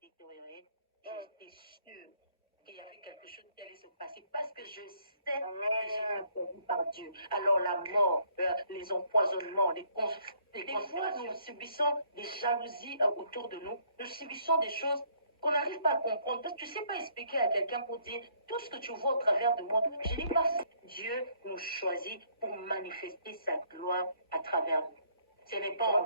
détérioré, j'étais sûre qu'il y avait quelque chose qui allait se passer parce que je sais que j'ai été choisie par Dieu. Alors la mort, les empoisonnements, des fois nous subissons des jalousies autour de nous, nous subissons des choses qu'on n'arrive pas à comprendre. Parce que tu ne sais pas expliquer à quelqu'un pour dire tout ce que tu vois au travers de moi. Je n'ai pas fait. Dieu nous choisit pour manifester sa gloire à travers nous. Ce n'est pas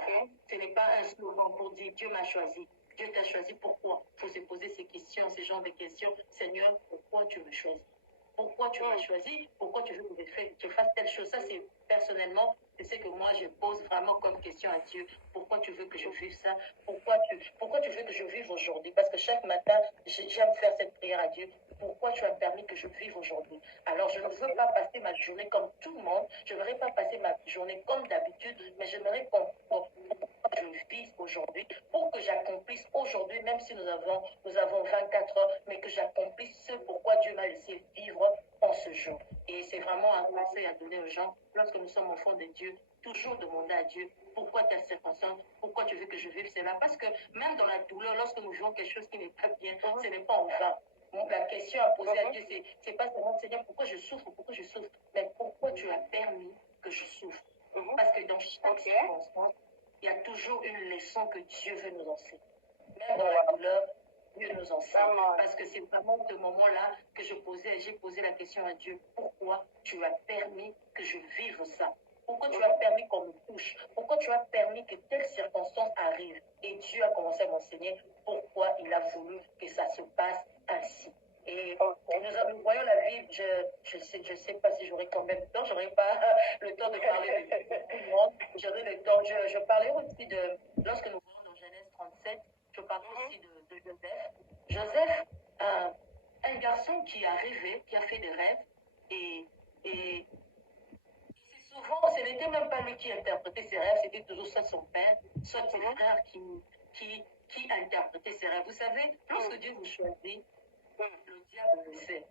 ce n'est pas un slogan pour dire Dieu m'a choisi. Dieu t'a choisi pourquoi? Il faut se poser ces questions, ces genres de questions. Seigneur, pourquoi tu me choisis? Pourquoi tu m'as choisi? Pourquoi tu veux que je fasse telle chose? Ça, c'est personnellement, c'est ce que moi, je pose vraiment comme question à Dieu. Pourquoi tu veux que je vive ça? Pourquoi tu veux que je vive aujourd'hui? Parce que chaque matin, j'aime faire cette prière à Dieu. Pourquoi tu as permis que je vive aujourd'hui? Alors, je ne veux pas passer ma journée comme tout le monde. Je ne voudrais pas passer ma journée comme d'habitude, mais j'aimerais pourquoi je vis aujourd'hui, pour que j'accomplisse aujourd'hui, même si nous avons 24 heures, mais que j'accomplisse ce pourquoi Dieu m'a laissé vivre en ce jour. Et c'est vraiment un conseil à donner aux gens, lorsque nous sommes enfants de Dieu, toujours demander à Dieu, pourquoi telle circonstance, pourquoi tu veux que je vive cela? Parce que même dans la douleur, lorsque nous vivons quelque chose qui n'est pas bien, ce n'est pas en vain. Donc, la question à poser à Dieu, c'est pas seulement, Seigneur, pourquoi je souffre, mais pourquoi tu as permis que je souffre? Parce que dans chaque circonstance, il y a toujours une leçon que Dieu veut nous enseigner. Même dans la douleur, Dieu nous enseigne. Parce que c'est vraiment ce moment-là que j'ai posé la question à Dieu. Pourquoi tu as permis que je vive ça? Pourquoi tu as permis qu'on me touche? Pourquoi tu as permis que telle circonstance arrive? Et Dieu a commencé à m'enseigner pourquoi il a voulu que ça se passe ainsi. Et nous voyons la vie, je sais pas si j'aurai quand même le temps, j'aurai pas le temps de parler de tout le monde, j'aurai le temps, je parlais aussi de, lorsque nous voyons dans Genèse 37, je parlais aussi de Joseph. Joseph, un garçon qui a rêvé, qui a fait des rêves, et souvent, ce n'était même pas lui qui interprétait ses rêves, c'était toujours soit son père, soit ses frères qui interprétaient ses rêves. Vous savez, lorsque Dieu vous choisit, le diable le sait.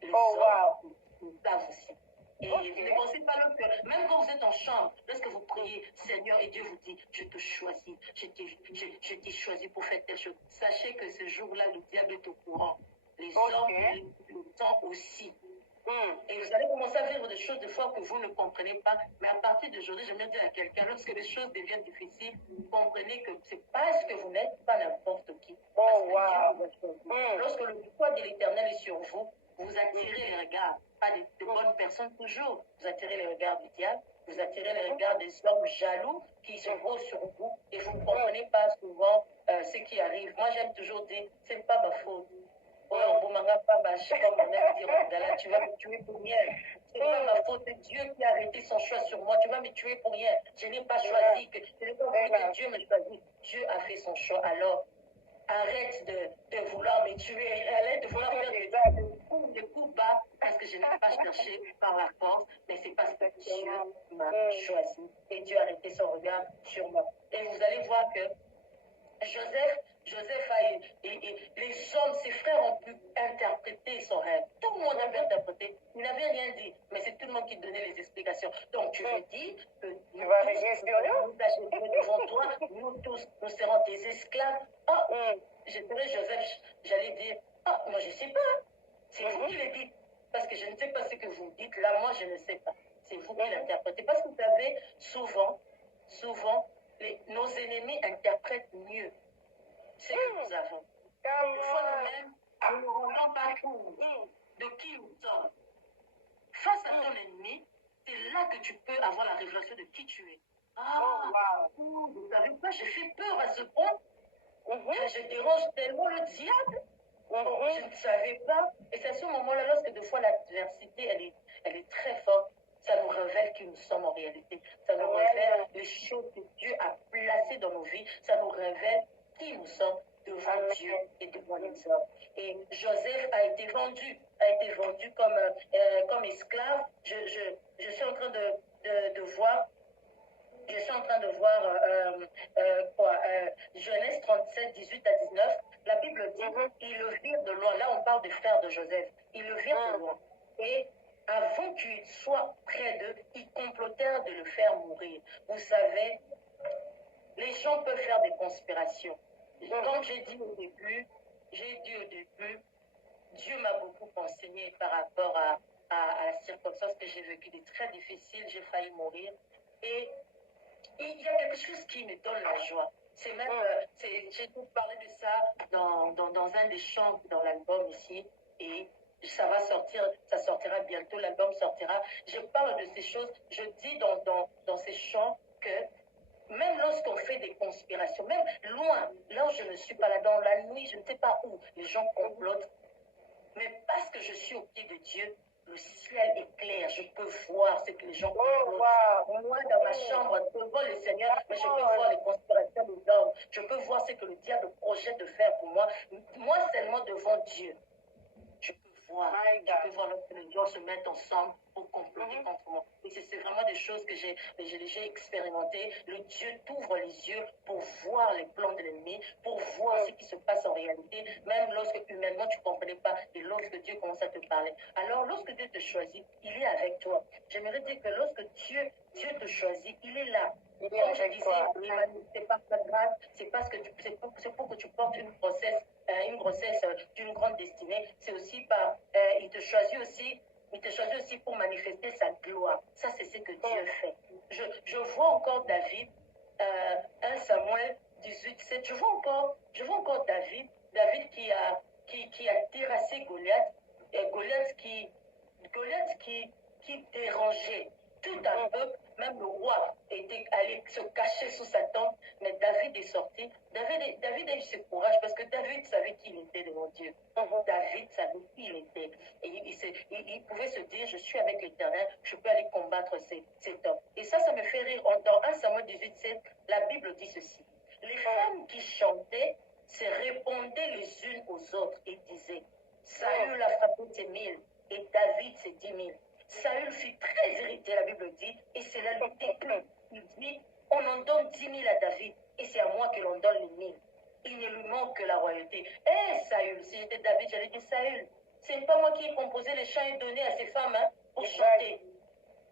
Les hommes le savent aussi. Et ne pensez pas que même quand vous êtes en chambre, lorsque vous priez, Seigneur, et Dieu vous dit, je te choisis, je t'ai choisi pour faire telle chose. Sachez que ce jour-là, le diable est au courant. Les hommes le sentent aussi. Et vous allez commencer à vivre des choses des fois que vous ne comprenez pas. Mais à partir d'aujourd'hui, j'aimerais dire à quelqu'un, lorsque les choses deviennent difficiles, vous comprenez que c'est parce que vous n'êtes pas n'importe qui. Parce que Dieu vous a choisi. Lorsque le poids de l'Éternel est sur vous, vous attirez les regards, pas de bonnes personnes toujours. Vous attirez les regards du diable, vous attirez les regards des hommes jaloux qui se posent sur vous et vous ne comprenez pas souvent ce qui arrive. Moi, j'aime toujours dire, ce n'est pas ma faute. Tu vas me tuer pour rien. C'est pas ma faute, c'est Dieu qui a arrêté son choix sur moi. Tu vas me tuer pour rien. Je n'ai pas choisi, je n'ai pas voulu que Dieu me choisisse. Dieu a fait son choix. Alors, arrête de vouloir me tuer. Arrête de vouloir faire des coups bas parce que je n'ai pas cherché par la force, mais c'est parce que Dieu m'a choisi. Et Dieu a arrêté son regard sur moi. Et vous allez voir que Joseph les hommes, ses frères ont pu interpréter son rêve. Tout le monde avait interprété. Il n'avait rien dit, mais c'est tout le monde qui donnait les explications. Donc tu veux dire que nous achèterons devant toi, nous tous, nous serons tes esclaves. Je dirais Joseph, j'allais dire, moi je ne sais pas. C'est vous qui le dites. Parce que je ne sais pas ce que vous dites. Là, moi, je ne sais pas. C'est vous qui l'interprétez. Parce que vous savez, souvent, nos ennemis interprètent mieux ce que nous avons. Des fois, nous-mêmes, nous ne nous rendons pas compte de qui nous sommes. Face à ton ennemi, c'est là que tu peux avoir la révélation de qui tu es. Vous savez pas, je fais peur à ce point. Je dérange tellement le diable. Je ne savais pas. Et c'est à ce moment-là, lorsque des fois l'adversité, elle est très forte, ça nous révèle qui nous sommes en réalité. Ça nous révèle les choses que Dieu a placées dans nos vies. Ça nous révèle qui nous sommes devant Dieu et devant les hommes. Et Joseph a été vendu comme esclave. Je suis en train de voir. Je suis en train de voir Genèse 37, 18 à 19. La Bible dit, ils le virent de loin. Là, on parle des frères de Joseph. Ils le virent de loin. Et avant qu'il soit près d'eux, ils complotèrent de le faire mourir. Vous savez, les gens peuvent faire des conspirations. Comme j'ai dit au début, Dieu m'a beaucoup enseigné par rapport à la circonstance que j'ai vécue, de très difficile, j'ai failli mourir. Et il y a quelque chose qui me donne la joie. C'est même, j'ai parlé de ça dans un des chants dans l'album ici, et ça va sortir, ça sortira bientôt, l'album sortira. Je parle de ces choses, je dis dans ces chants que même lorsqu'on fait des conspirations, même loin, là où je ne suis pas là, dans la nuit, je ne sais pas où, les gens complotent, mais parce que je suis au pied de Dieu, le ciel est clair. Je peux voir ce que les gens complotent. Moi, dans ma chambre, devant le Seigneur, mais je peux voir les conspirations des hommes. Je peux voir ce que le diable projette de faire pour moi. Moi seulement devant Dieu. Je peux voir. Je peux voir lorsque les gens se mettent ensemble pour comploter contre moi. Et c'est vraiment des choses que j'ai expérimentées. Le Dieu t'ouvre les yeux pour voir les plans de l'ennemi, pour voir ce qui se passe en réalité, même lorsque humainement tu ne comprenais pas et lorsque Dieu commence à te parler. Alors, lorsque Dieu te choisit, il est avec toi. J'aimerais dire que lorsque Dieu te choisit, il est là. Comme je disais, c'est pas ta grâce, c'est pour que tu portes une grossesse d'une grande destinée. C'est aussi il te choisit aussi pour manifester sa gloire. Ça, c'est ce que Dieu fait. Je vois encore David, 1 Samuel 18:7. Je vois encore David qui a terrassé Goliath, et Goliath qui dérangeait tout un peuple. Même le roi était allé se cacher sous sa tente, mais David est sorti. David a eu ce courage parce que David savait qui il était devant Dieu. David savait qui il était. Et il pouvait se dire, je suis avec l'Éternel, je peux aller combattre cet homme. Et ça me fait rire. Dans 1 Samuel 18:7, la Bible dit ceci. Les femmes qui chantaient se répondaient les unes aux autres et disaient, Saül a frappé ses 1000 et David ses 10 000. Saül fut très irrité, la Bible dit, et cela lui déplut. Il dit, on en donne 10 000 à David, et c'est à moi que l'on donne les 1000. Il ne lui manque que la royauté. Saül, si j'étais David, j'allais dire Saül, ce n'est pas moi qui ai composé les chants et donné à ces femmes pour chanter.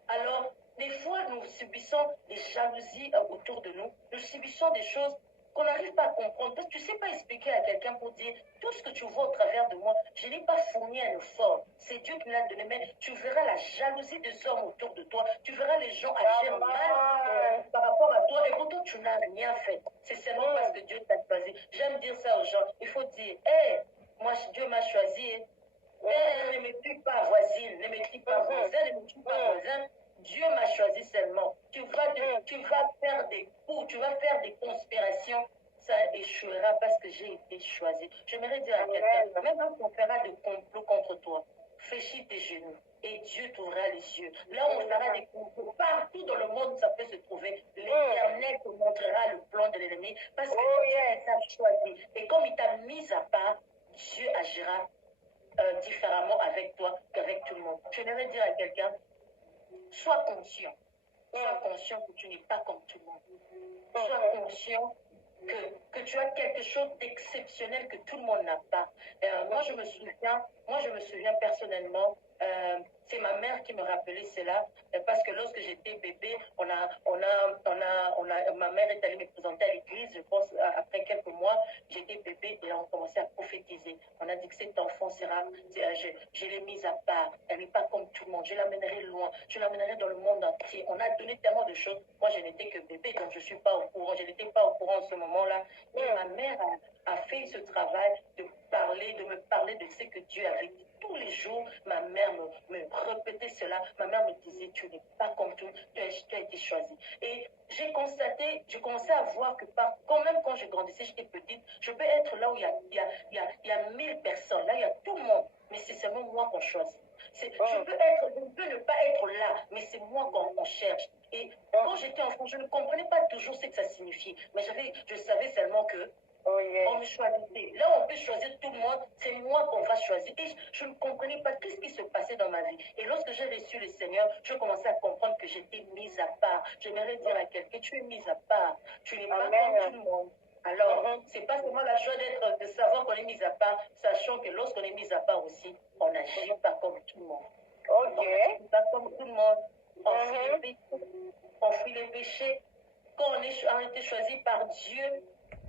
Alors, des fois, nous subissons des jalousies autour de nous. Nous subissons des choses qu'on n'arrive pas à comprendre. Parce que tu ne sais pas expliquer à quelqu'un pour dire tout ce que tu vois au travers de moi, je n'ai pas fourni un effort. C'est Dieu qui me l'a donné. Mais tu verras la jalousie des hommes autour de toi. Tu verras les gens agir mal par rapport à toi. Et pourtant, tu n'as rien fait. C'est seulement parce que Dieu t'a choisi. J'aime dire ça aux gens. Il faut dire, moi, Dieu m'a choisi. Ne mépris pas voisine, ne mépris pas voisin, ne mépris pas voisin. Dieu m'a choisi seulement. Tu vas faire des coups, tu vas faire des conspirations. Ça échouera parce que j'ai été choisi. J'aimerais dire à quelqu'un, même quand on fera des complots contre toi, fléchis tes genoux et Dieu t'ouvrira les yeux. Là où on fera des complots, partout dans le monde, ça peut se trouver. L'Éternel te montrera le plan de l'ennemi parce que Dieu t'a choisi. Et comme il t'a mis à part, Dieu agira différemment avec toi qu'avec tout le monde. J'aimerais dire à quelqu'un, sois conscient. Sois conscient que tu n'es pas comme tout le monde. Sois conscient que tu as quelque chose d'exceptionnel que tout le monde n'a pas. Moi, je me souviens personnellement, c'est ma mère qui me rappelait cela, parce que lorsque j'étais bébé, ma mère est allée me présenter à l'église, je pense, après quelques mois, j'étais bébé et on commençait à prophétiser. On a dit que cet enfant je l'ai mise à part, elle n'est pas comme tout le monde, je l'amènerai loin, je l'amènerai dans le monde entier. On a donné tellement de choses. Moi, je n'étais que bébé, donc je ne suis pas au courant, je n'étais pas au courant en ce moment-là. Et ma mère a fait ce travail de me parler de ce que Dieu avait dit. Tous les jours, ma mère me répétait cela. Ma mère me disait, tu n'es pas comme tout, tu as été choisi. Et j'ai commencé à voir que quand même quand je grandissais, j'étais petite, je peux être là où il y a 1000 personnes, là il y a tout le monde, mais c'est seulement moi qu'on choisit. Je peux ne pas être là, mais c'est moi qu'on cherche. Et quand j'étais enfant, je ne comprenais pas toujours ce que ça signifiait, mais je savais seulement que on me choisissait. Là, on peut choisir tout le monde, c'est moi qu'on va choisir. Et je ne comprenais pas tout ce qui se passait dans ma vie. Et lorsque j'ai reçu le Seigneur, je commençais à comprendre que j'étais mise à part. J'aimerais dire à quelqu'un, tu es mise à part. Tu n'es pas comme tout le monde. Alors, c'est pas seulement la joie de savoir qu'on est mise à part, sachant que lorsqu'on est mise à part aussi, on n'agit pas comme tout le monde. On n'agit pas comme tout le monde. On fuit les péchés. Quand on a été choisi par Dieu,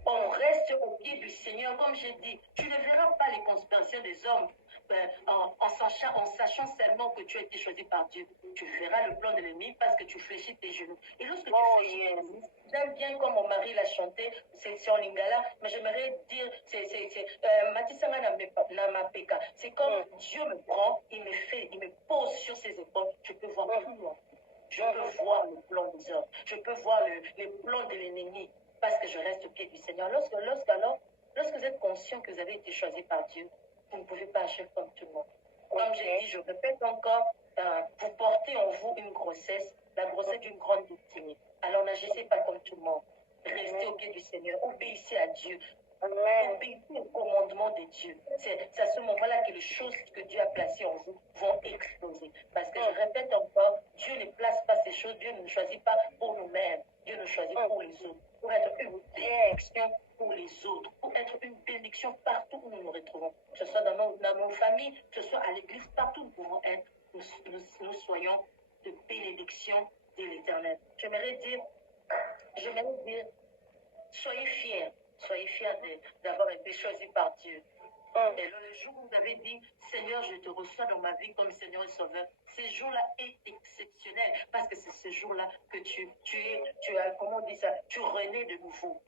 On reste au pied du Seigneur, comme j'ai dit. Tu ne verras pas les conspirations des hommes en sachant seulement que tu as été choisi par Dieu. Tu verras le plan de l'ennemi parce que tu fléchis tes genoux. Et lorsque tu fléchis tes genoux, j'aime bien comme mon mari l'a chanté, c'est en lingala, mais j'aimerais dire, Matisanga Namapeka. C'est comme Dieu me prend, il me pose sur ses épaules, je peux voir plus loin. Je peux voir le plan des hommes. Je peux voir les plans de l'ennemi parce que je reste au pied du Seigneur. Lorsque vous êtes conscient que vous avez été choisi par Dieu, vous ne pouvez pas agir comme tout le monde. Comme j'ai dit, je répète encore, vous portez en vous une grossesse, la grossesse d'une grande destinée. Alors n'agissez pas comme tout le monde. Restez au pied du Seigneur, obéissez à Dieu. Obéissez au commandement de Dieu. C'est à ce moment-là que les choses que Dieu a placées en vous vont exploser. Parce que je répète encore, Dieu ne place pas ces choses, Dieu ne choisit pas pour nous-mêmes, Dieu nous choisit pour les autres, pour être une bénédiction pour les autres, pour être une bénédiction partout où nous nous retrouvons, que ce soit dans nos familles, que ce soit à l'église, partout où nous pouvons être, nous soyons de bénédiction de l'Éternel. J'aimerais dire, soyez fiers d'avoir été choisis par Dieu. Et le jour où vous avez dit, Seigneur, je te reçois dans ma vie comme Seigneur et Sauveur, ce jour-là est exceptionnel parce que c'est ce jour-là que tu as, comment on dit ça, tu renais de nouveau.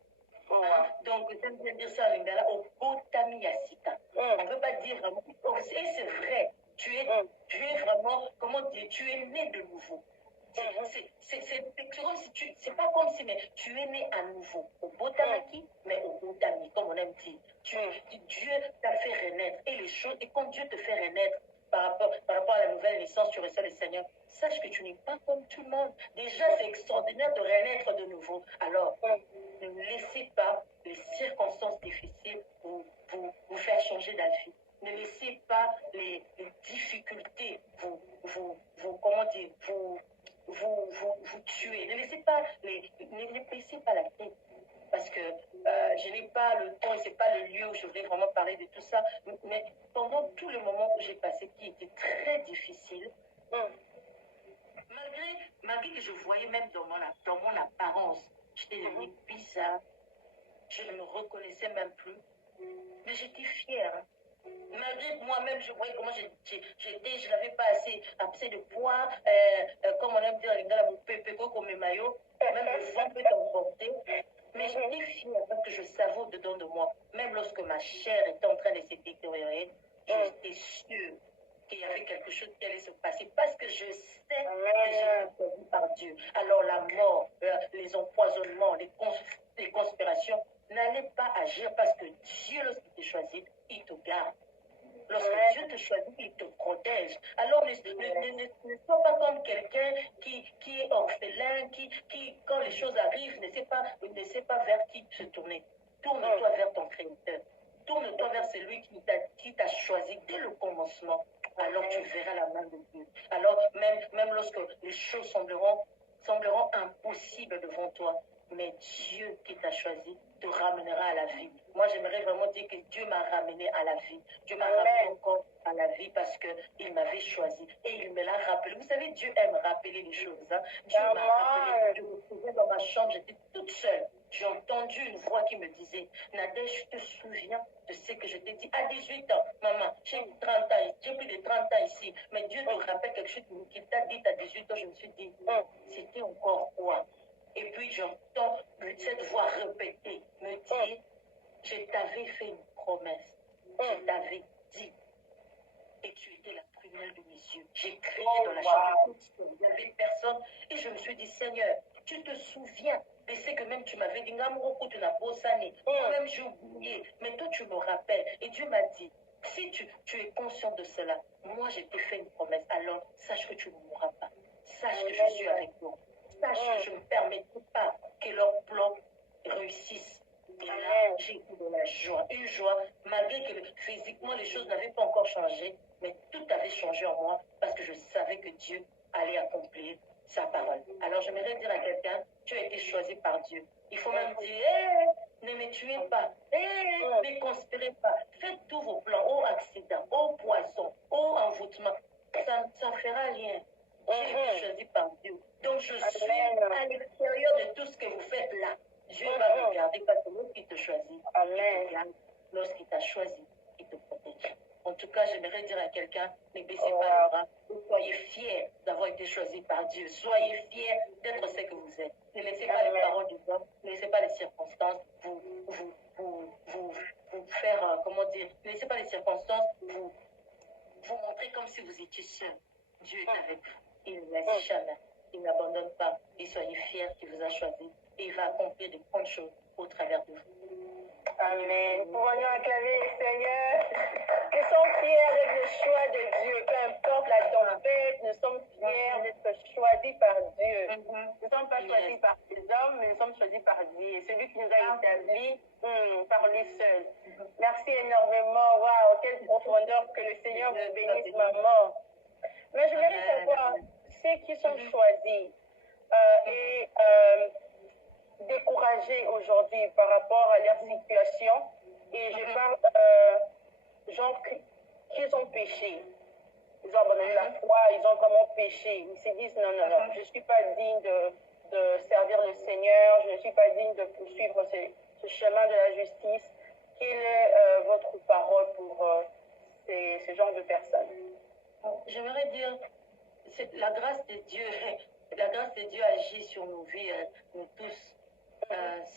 Hein? Donc, j'aime bien dire ça en lingala, au Botami Yasika. On ne peut pas dire vraiment, et c'est vrai, tu es vraiment, comment dire, tu es né de nouveau. C'est pas comme si mais tu es né à nouveau au Botamaki, mais au Botami, comme on aime dire. Dieu t'a fait renaître et les choses, et quand Dieu te fait renaître par rapport à la nouvelle naissance, tu reçois le Seigneur. Sache que tu n'es pas comme tout le monde. Déjà, c'est extraordinaire de renaître de nouveau. Alors, ne laissez pas les circonstances difficiles vous faire changer d'avis. Ne laissez pas les difficultés comment dire, vous tuer. Ne laissez pas la tête. Parce que je n'ai pas le temps et ce n'est pas le lieu où je voulais vraiment parler de tout ça. Mais pendant tout le moment où j'ai passé, qui était très difficile, malgré que je voyais même dans mon apparence, j'étais devenue bizarre. Je ne me reconnaissais même plus. Mais j'étais fière. Malgré que moi-même, je voyais comment j'étais, je n'avais pas assez de poids, comme on aime dire, mon pépéco comme mes maillots, même le vent peut t'emporter. Mais j'étais fière parce que je savais au-dedans de moi, même lorsque ma chair était en train de se détériorer, j'étais sûre qu'il y avait quelque chose qui allait se passer parce que je sais que j'étais choisie par Dieu. Alors la mort, les empoisonnements, les conspirations n'allaient pas agir parce que Dieu, lorsqu'il te choisit, il te garde. Lorsque Dieu te choisit, il te protège. Alors ne sois pas comme quelqu'un qui est orphelin, qui, quand les choses arrivent, ne sait pas vers qui se tourner. Tourne-toi vers ton Créateur. Tourne-toi vers celui qui t'a choisi dès le commencement. Alors tu verras la main de Dieu. Alors même lorsque les choses sembleront impossibles devant toi, mais Dieu qui t'a choisi te ramènera à la vie. Moi, j'aimerais vraiment dire que Dieu m'a ramené à la vie. Dieu m'a ramené encore à la vie parce qu'il m'avait choisi et il me l'a rappelé. Vous savez, Dieu aime rappeler les choses. Hein? Dieu m'a rappelé. Je me trouvais dans ma chambre, j'étais toute seule. J'ai entendu une voix qui me disait, Nadège, je te souviens de ce que je t'ai dit à 18 ans. Maman, j'ai 30 ans, j'ai plus de 30 ans ici. Mais Dieu te rappelle quelque chose qu'il t'a dit à 18 ans. Je me suis dit, c'était encore quoi? Et puis j'entends cette voix répéter, me dire, je t'avais fait une promesse, je t'avais dit, et tu étais la prunelle de mes yeux. J'ai crié dans la chambre, il n'y avait personne, et je me suis dit, Seigneur, tu te souviens de ce que même tu m'avais dit, tu n'as pas sané, moi-même j'ai oublié, mais toi tu me rappelles, et Dieu m'a dit, si tu es conscient de cela, moi je t'ai fait une promesse, alors sache que tu ne mourras pas, sache que je suis avec toi. Sache que je ne permettrai pas que leur plan réussisse. Et là, j'ai eu de la joie. Une joie, malgré que physiquement les choses n'avaient pas encore changé, mais tout avait changé en moi parce que je savais que Dieu allait accomplir sa parole. Alors j'aimerais dire à quelqu'un, tu as été choisi par Dieu. Il faut même dire, ne me tuez pas, ne conspirez pas, faites tous vos plans, au accident, au poison, au envoûtement. Ça ne fera rien. J'ai été choisi par Dieu. Donc je suis à l'extérieur de tout ce que vous faites là. Dieu va regarder parce que l'autre qui te choisit. te garde, lorsqu'il t'a choisi, il te protège. En tout cas, j'aimerais dire à quelqu'un, ne baissez pas les bras. Soyez fiers d'avoir été choisi par Dieu. Soyez fiers d'être ce que vous êtes. Ne laissez pas les paroles du monde, ne laissez pas les circonstances vous faire, comment dire, ne laissez pas les circonstances vous montrer comme si vous étiez seul. Dieu est avec vous. Il ne laisse jamais. Il n'abandonne pas. Et soyez fiers qu'il vous a choisi. Et il va accomplir de grandes choses au travers de vous. Amen. Pouvons-nous acclamer le Seigneur? Nous sommes fiers d'être le choix de Dieu. Peu importe la tempête, nous sommes fiers d'être choisis par Dieu. Nous ne sommes pas choisis par les hommes, mais nous sommes choisis par Dieu. Celui qui nous a établis par lui seul. Merci énormément. Waouh, quelle profondeur, que le Seigneur vous bénisse, maman. Mais je voudrais savoir, ceux qui sont choisis et découragés aujourd'hui par rapport à leur situation, et je parle gens qui ont péché, ils ont abandonné la foi, ils ont comment péché, ils se disent non, non, non, je ne suis pas digne de servir le Seigneur, je ne suis pas digne de poursuivre ce chemin de la justice. Quelle est votre parole pour ces genres de personnes? J'aimerais dire, la grâce de Dieu, la grâce de Dieu agit sur nos vies, nous tous.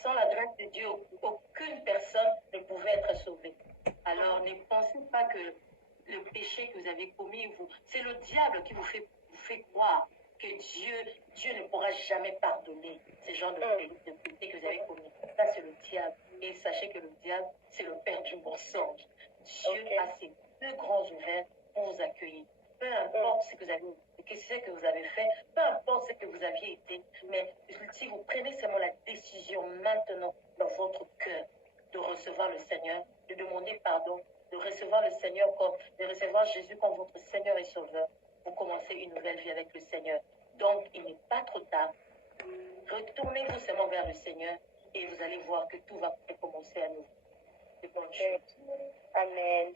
Sans la grâce de Dieu, aucune personne ne pouvait être sauvée. Alors ne pensez pas que le péché que vous avez commis, c'est le diable qui vous fait croire que Dieu ne pourra jamais pardonner ce genre de péché que vous avez commis. Ça, c'est le diable. Et sachez que le diable, c'est le père du mensonge. Dieu a ses deux grands ouverts pour vous accueillir. Peu importe ce que vous avez fait, peu importe ce que vous aviez été, mais si vous prenez seulement la décision maintenant dans votre cœur de recevoir le Seigneur, de demander pardon, de recevoir le Seigneur de recevoir Jésus comme votre Seigneur et Sauveur, vous commencez une nouvelle vie avec le Seigneur. Donc, il n'est pas trop tard. Retournez-vous seulement vers le Seigneur et vous allez voir que tout va commencer à nouveau. C'est bonne chose. Amen.